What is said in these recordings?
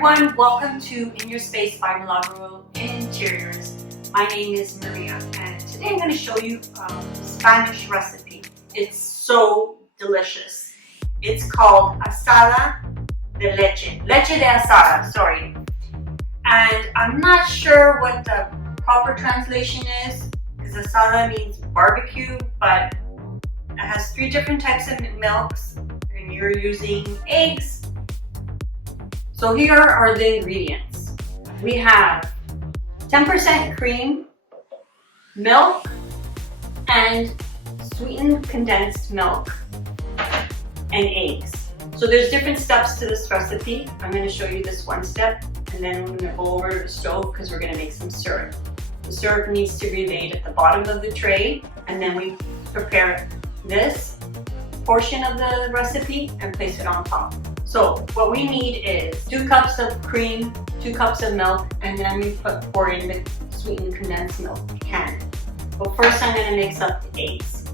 everyone, welcome to In Your Space by Milagro Interiors. My name is Maria and today I'm going to show you a Spanish recipe. It's so delicious. It's called Asada de Leche. Leche de Asada, sorry. And I'm not sure what the proper translation is because Asada means barbecue, but it has 3 different types of milks and you're using eggs. So here are the ingredients. We have 10% cream, milk, and sweetened condensed milk, and eggs. So there's different steps to this recipe. I'm going to show you this one step, and then I'm going to go over to the stove because we're going to make some syrup. The syrup needs to be laid at the bottom of the tray, and then we prepare this portion of the recipe and place it on top. So what we need is 2 cups of cream, 2 cups of milk, and then we pour in the sweetened condensed milk can. But first I'm going to mix up the eggs.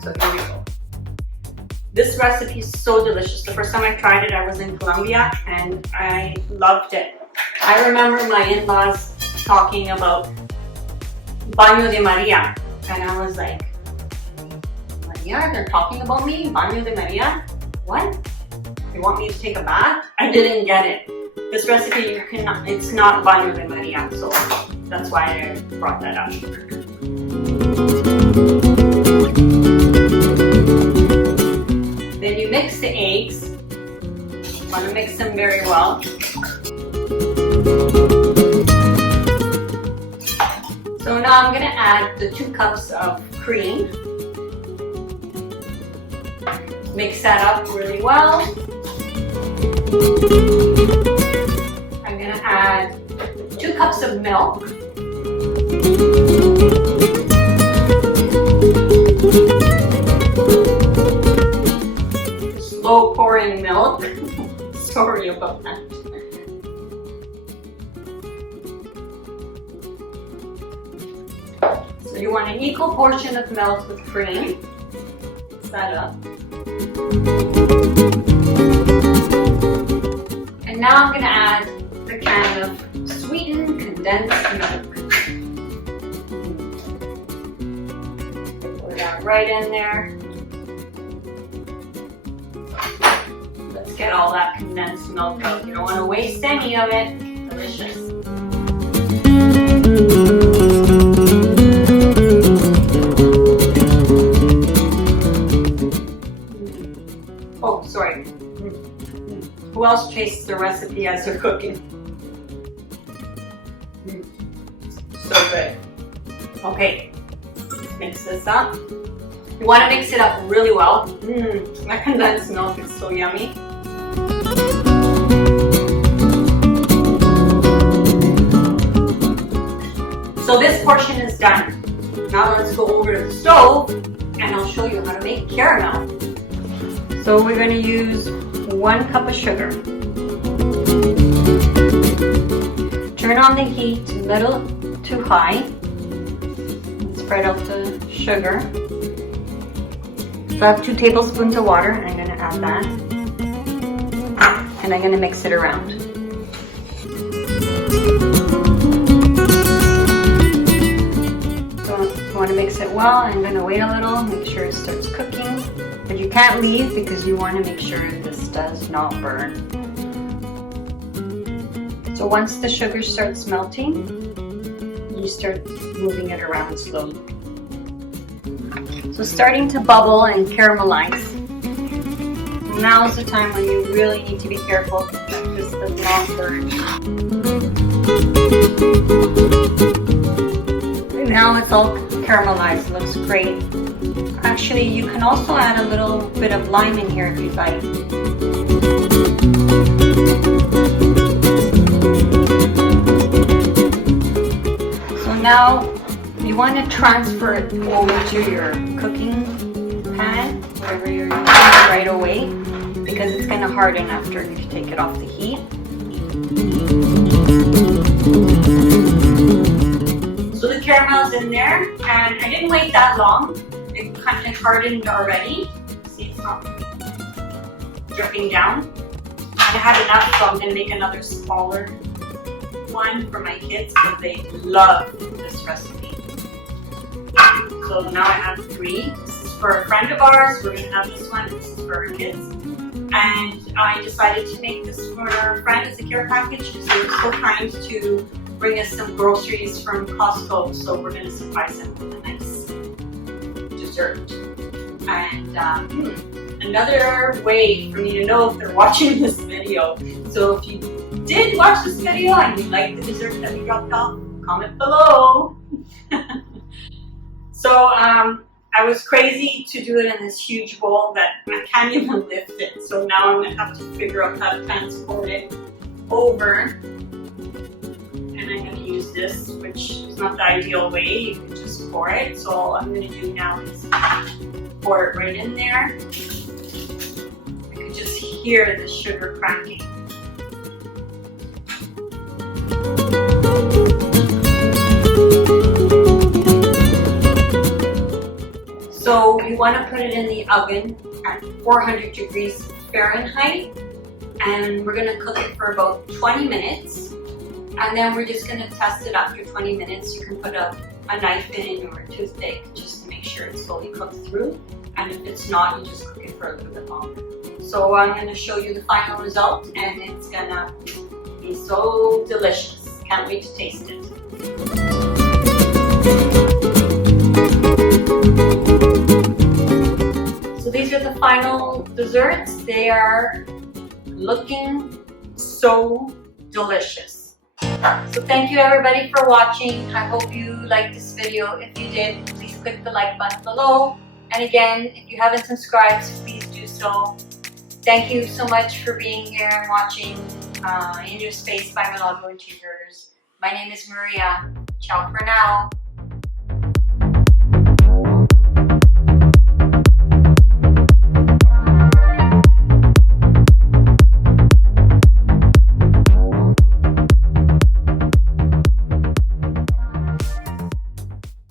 So here we go. This recipe is so delicious. The first time I tried it, I was in Colombia and I loved it. I remember my in-laws talking about Baño de Maria, and I was like, Maria, they're talking about me? Baño de Maria? What? You want me to take a bath? I didn't get it. This recipe, you cannot, it's not Baño de Maria, so that's why I brought that up. Then you mix the eggs. You want to mix them very well. So now I'm going to add the 2 cups of cream. Mix that up really well. I'm going to add 2 cups of milk. Slow pouring milk. Sorry about that. So you want an equal portion of milk with cream. Mix that up. And now I'm going to add the can of sweetened condensed milk. Pour that right in there. Let's get all that condensed milk out. You don't want to waste any of it. Delicious. Oh, sorry. Who else tastes the recipe as they're cooking? So good. Okay, let's mix this up. You want to mix it up really well. That condensed milk is so yummy. So this portion is done. Now let's go over to the stove and I'll show you how to make caramel. So we're going to use 1 cup of sugar. Turn on the heat to middle to high. Spread out the sugar. So I have 2 tablespoons of water. I'm going to add that. And I'm going to mix it around. So you want to mix it well. I'm going to wait a little, make sure it starts cooking. But you can't leave because you want to make sure this does not burn. So once the sugar starts melting, you start moving it around slowly. So starting to bubble and caramelize. Now is the time when you really need to be careful that this does not burn. Now it's all caramelized, looks great. Actually, you can also add a little bit of lime in here if you'd like. So now you want to transfer it over to your cooking pan, wherever you're using it right away, because it's going to harden after you take it off the heat. So the caramel's in there, and I didn't wait that long. It kind of hardened already. See, it's not dripping down. I had enough, so I'm going to make another smaller one for my kids because they love this recipe. So now I have 3. This is for a friend of ours. We're going to have this one. This is for our kids. And I decided to make this for our friend as a care package because they were so kind to bring us some groceries from Costco. So we're going to surprise them with a nice dessert. And another way for me to know if they're watching this video. So if you did watch this video and you like the dessert that we dropped off, comment below. So I was crazy to do it in this huge bowl that I can't even lift it. So now I'm going to have to figure out how to transport it over. And I'm going to use this, which is not the ideal way. You can just pour it. So all I'm going to do now is pour it right in there. I could just hear the sugar cracking. So you want to put it in the oven at 400 degrees Fahrenheit, and we're going to cook it for about 20 minutes. And then we're just going to test it after 20 minutes. You can put a knife in or a toothpick just to make sure it's fully cooked through. And if it's not, you just cook it for a little bit longer. So I'm going to show you the final result, and it's going to be so delicious. Can't wait to taste it. So these are the final desserts. They are looking so delicious. So thank you everybody for watching. I hope you liked this video. If you did, please click the like button below. And again, if you haven't subscribed, please do so. Thank you so much for being here and watching In Your Space by Milagro Interiors. My name is Maria. Ciao for now.